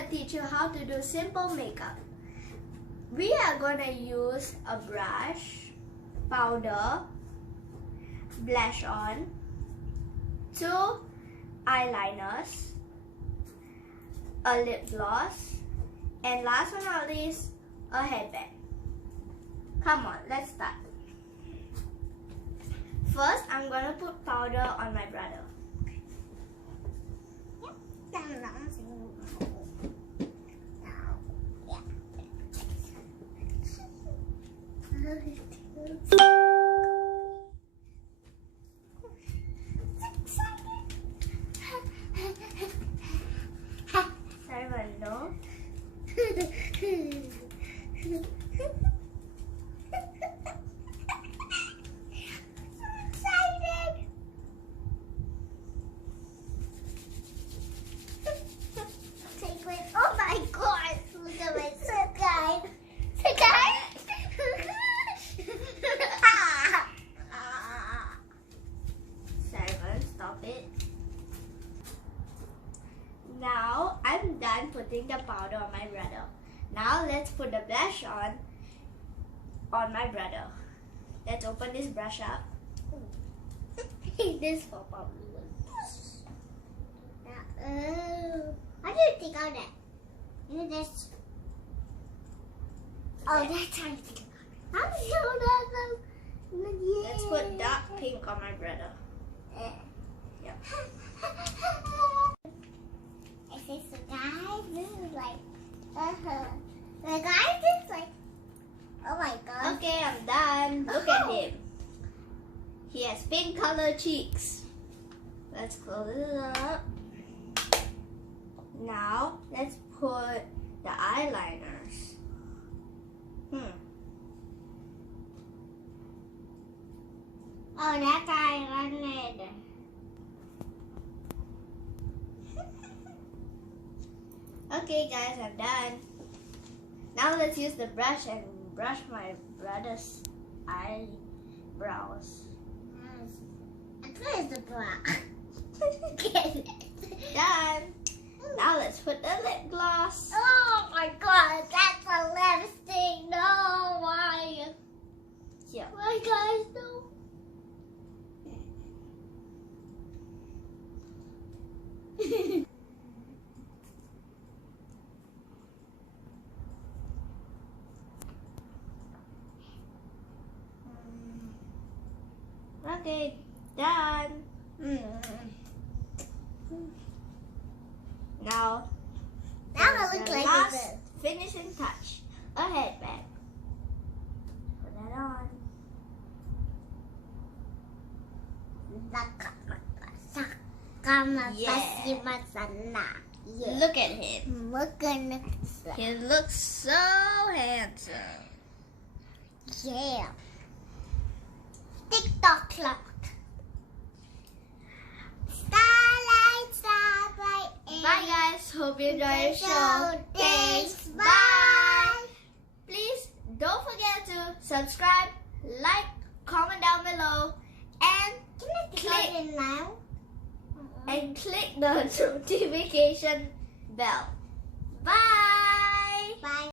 gonna teach you how to do simple makeup. We are gonna use a brush, powder, blush on, 2 eyeliners, a lip gloss, and last but not least, a headband. Come on, let's start. First, I'm gonna put powder on my brother. Sorry, Vando. Oh my god! Look at my sky. Sky? Simon, stop it. Now I'm done putting the powder on my brother. Now let's put the blush on my brother. Let's open this brush up. This for probably. How do you take out that? You just. Oh, that's how you take it out. How do you do that? Let's put dark pink on my brother. Yep. Okay, so guys, this is like, the guys, it's like, oh my god. Okay, I'm done. Look at him. He has pink colored cheeks. Let's close it up. Now, let's put the eyeliners. Oh, that's eyeliner. Okay guys, I'm done. Now let's use the brush and brush my brother's eyebrows. Where's the brush? Done. Now let's put the lip gloss. Oh my god, that's a lipstick. No, why? Yeah. Why guys, no? Okay, done. Now Now it the looks like last this. finishing touch, a headband. Put that on. Yeah. Look at him. Look at He looks so handsome. yeah. TikTok clock. Starlight. Bye guys. Hope you enjoyed the show. Thanks. Bye. Please don't forget to subscribe, like, comment down below, and click now? click the notification bell. Bye. Bye.